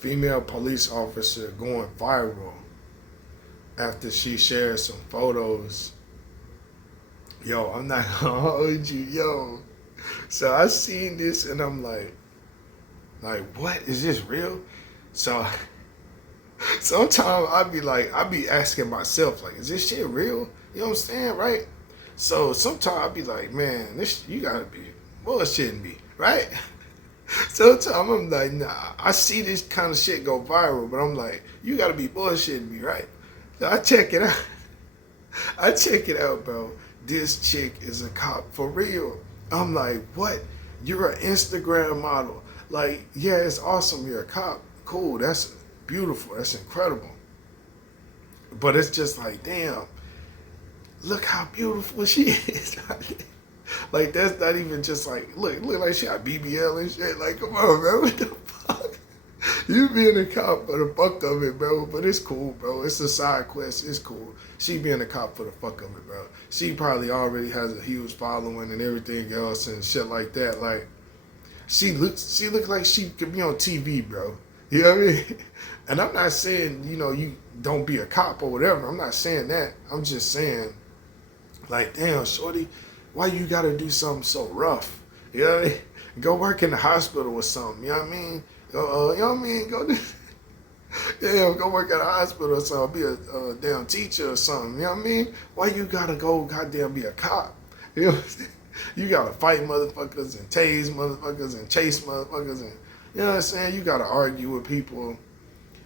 female police officer going viral after she shared some photos. Yo, I'm not gonna hold you, yo. So I seen this and I'm like, what? Is this real? So sometimes I be asking myself, like, is this shit real? You know what I'm saying, right? So sometimes I be like, man, this you gotta be bullshitting me, right? Sometimes I'm like, nah, I see this kind of shit go viral, but I'm like, you gotta be bullshitting me, right? So I check it out. I check it out, bro. This chick is a cop for real. I'm like, what? You're an Instagram model. Like, yeah, it's awesome. You're a cop. Cool. That's beautiful. That's incredible. But it's just like, damn, look how beautiful she is. Like, that's not even just like, look like she got BBL and shit. Like, come on, bro. What the fuck? You being a cop for the fuck of it, bro. But it's cool, bro. It's a side quest. It's cool. She being a cop for the fuck of it, bro. She probably already has a huge following and everything else and shit like that. Like, she looks like she could be on TV, bro. You know what I mean? And I'm not saying, you don't be a cop or whatever. I'm not saying that. I'm just saying, like, damn, shorty, why you gotta do something so rough? You know what I mean? Go work in the hospital or something. You know what I mean? You know what I mean? Go damn, go work at a hospital or something. Be a damn teacher or something. You know what I mean? Why you gotta go goddamn be a cop? You know what I'm saying? You gotta fight motherfuckers and tase motherfuckers and chase motherfuckers and, you know what I'm saying? You gotta argue with people.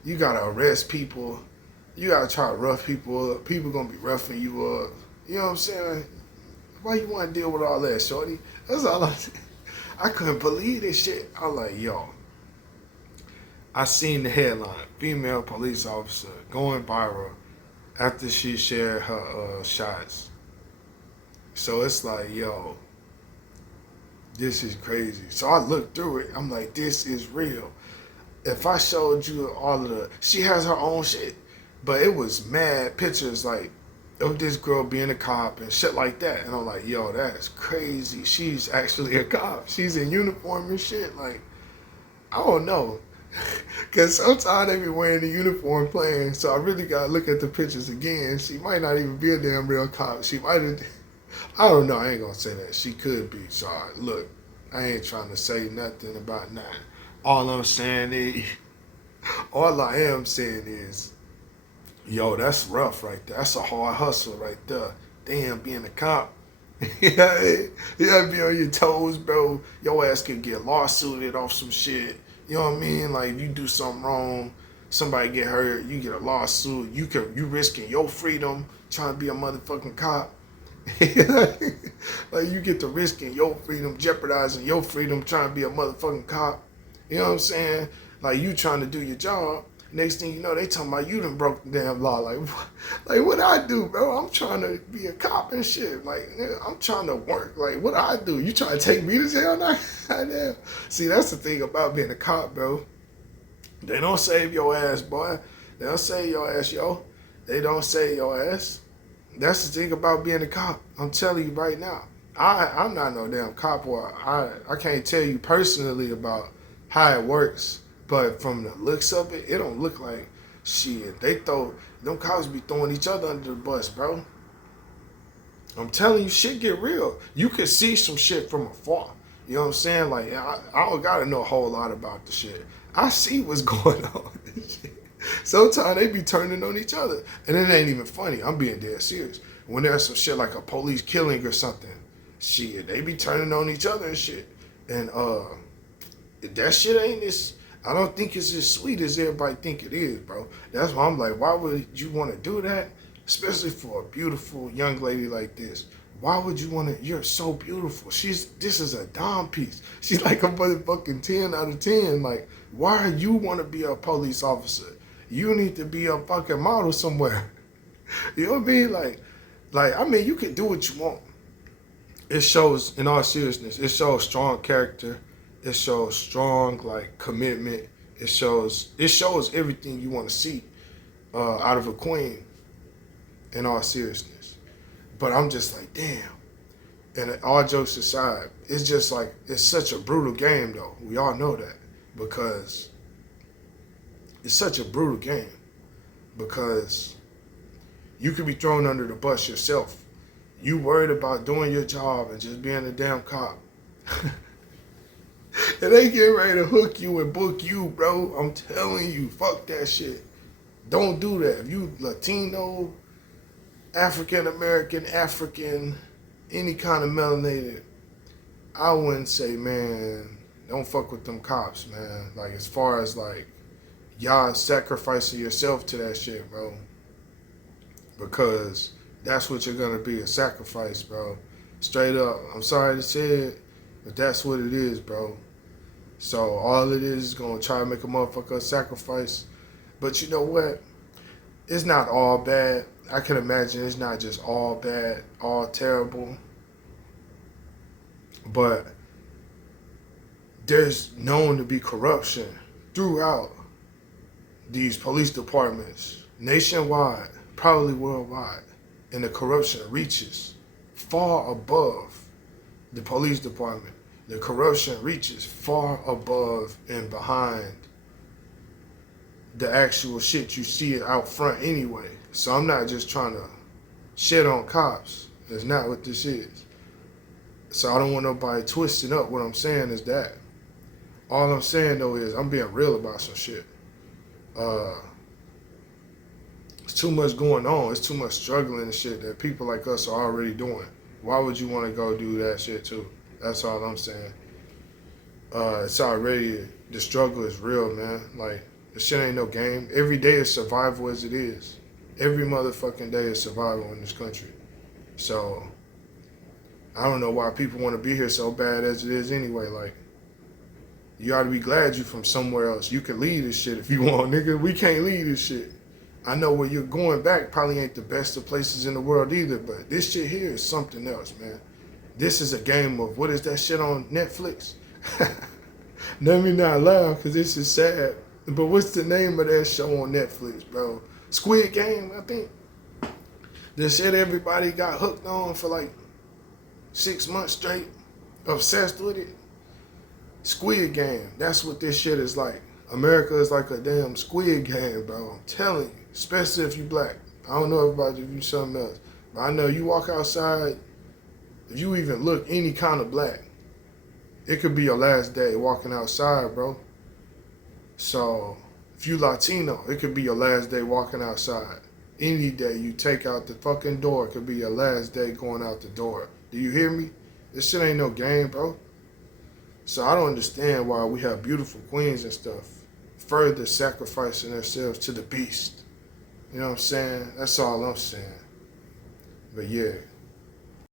You gotta arrest people. You gotta try to rough people up. People gonna be roughing you up. You know what I'm saying? Why you wanna deal with all that, shorty? That's all I couldn't believe this shit. I was like, yo. I seen the headline, female police officer going viral after she shared her shots. So it's like, yo, this is crazy. So I looked through it. I'm like, this is real. If I showed you all of she has her own shit, but it was mad pictures like of this girl being a cop and shit like that. And I'm like, yo, that's crazy. She's actually a cop. She's in uniform and shit. Like, I don't know. Because sometimes they be wearing the uniform playing, so I really got to look at the pictures again. She might not even be a damn real cop. She might have, I don't know, I ain't going to say that. She could be, so look, I ain't trying to say nothing about that. All I'm saying is, all I am saying is, yo, that's rough right there. That's a hard hustle right there. Damn, being a cop. You gotta be on your toes, bro. Your ass can get lawsuited off some shit. You know what I mean? Like, if you do something wrong, somebody get hurt, you get a lawsuit. You risking your freedom trying to be a motherfucking cop. Like, you get to risking your freedom, jeopardizing your freedom trying to be a motherfucking cop. You know what I'm saying? Like, you trying to do your job. Next thing you know, they talking about you done broke the damn law. Like what I do, bro? I'm trying to be a cop and shit. Like, I'm trying to work. Like, what I do? You trying to take me to jail now? Damn. See, that's the thing about being a cop, bro. They don't save your ass, boy. They don't save your ass, yo. They don't save your ass. That's the thing about being a cop. I'm telling you right now. I'm not no damn cop, or I can't tell you personally about how it works. But from the looks of it, it don't look like shit. Them cops be throwing each other under the bus, bro. I'm telling you, shit get real. You can see some shit from afar. You know what I'm saying? Like, I don't gotta know a whole lot about the shit. I see what's going on. Sometimes they be turning on each other. And it ain't even funny. I'm being dead serious. When there's some shit like a police killing or something, shit, they be turning on each other and shit. And that shit ain't this... I don't think it's as sweet as everybody think it is, bro. That's why I'm like, why would you want to do that? Especially for a beautiful young lady like this. Why would you want to? You're so beautiful. This is a dime piece. She's like a motherfucking 10 out of 10. Like, why you want to be a police officer? You need to be a fucking model somewhere. You know what I mean? Like, I mean, you can do what you want. It shows, in all seriousness, it shows strong character. It shows strong, like, commitment. It shows everything you want to see out of a queen, in all seriousness. But I'm just like, damn. And all jokes aside, it's just like, it's such a brutal game, though. We all know that. Because it's such a brutal game because you could be thrown under the bus yourself. You worried about doing your job and just being a damn cop. And they get ready to hook you and book you, bro. I'm telling you, fuck that shit. Don't do that. If you Latino, African American, African, any kind of melanated, I wouldn't say, man, don't fuck with them cops, man. Like, as far as, like, y'all sacrificing yourself to that shit, bro. Because that's what you're gonna be, a sacrifice, bro. Straight up. I'm sorry to say it, but that's what it is, bro. So all it is gonna try to make a motherfucker sacrifice. But you know what? It's not all bad. I can imagine it's not just all bad, all terrible. But there's known to be corruption throughout these police departments, nationwide, probably worldwide. And the corruption reaches far above the police department. The corruption reaches far above and behind the actual shit you see out front anyway. So I'm not just trying to shit on cops. That's not what this is. So I don't want nobody twisting up what I'm saying is that. All I'm saying though is I'm being real about some shit. It's too much going on. It's too much struggling and shit that people like us are already doing. Why would you want to go do that shit too? That's all I'm saying. It's already, the struggle is real, man. Like, this shit ain't no game. Every day is survival as it is. Every motherfucking day is survival in this country. So, I don't know why people want to be here so bad as it is anyway. Like, you ought to be glad you from somewhere else. You can leave this shit if you want, nigga. We can't leave this shit. I know where you're going back probably ain't the best of places in the world either, but this shit here is something else, man. This is a game of, what is that shit on Netflix? Let me not laugh, because this is sad. But what's the name of that show on Netflix, bro? Squid Game, I think. The shit everybody got hooked on for like 6 months straight. Obsessed with it. Squid Game. That's what this shit is like. America is like a damn Squid Game, bro. I'm telling you. Especially if you black. I don't know about if you something else. But I know you walk outside, if you even look any kind of black, it could be your last day walking outside, bro. So, if you Latino, it could be your last day walking outside. Any day you take out the fucking door, it could be your last day going out the door. Do you hear me? This shit ain't no game, bro. So I don't understand why we have beautiful queens and stuff further sacrificing themselves to the beast. You know what I'm saying? That's all I'm saying. But yeah.